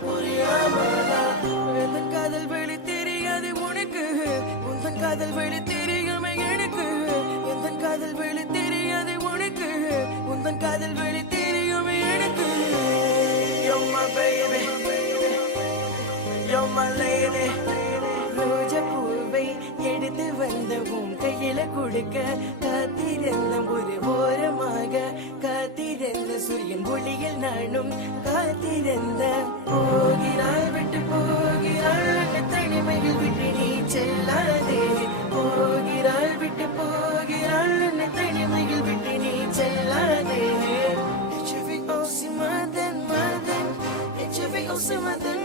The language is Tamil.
புரியாமலா எந்தன் காதல் வழி தெரியாது உனக்கு உந்தன் காதல் வழி தெரியுமே எனக்கு எந்தன் காதல் வழி தெரியாது உனக்கு உந்தன் காதல் வழி தெரியுமே எனக்கு You're my baby You're my lady ரோஜா பூவை எடுத்து வந்த உன் கையில கொடுக்க காத்திருந்த ஒரு ஓரமாக காத்திருந்த சூரியன் ஒளியில் நானும் காத்திருந்த போகிறாள் விட்டு போகிறாள் அந்த தனிமையில் விட்டு நீ செல்லாதே போகிறாள் விட்டு போகிறாள் அந்த தனிமையில் விட்டு நீ செல்லாதே HV OC Madan Madan HV OC Madan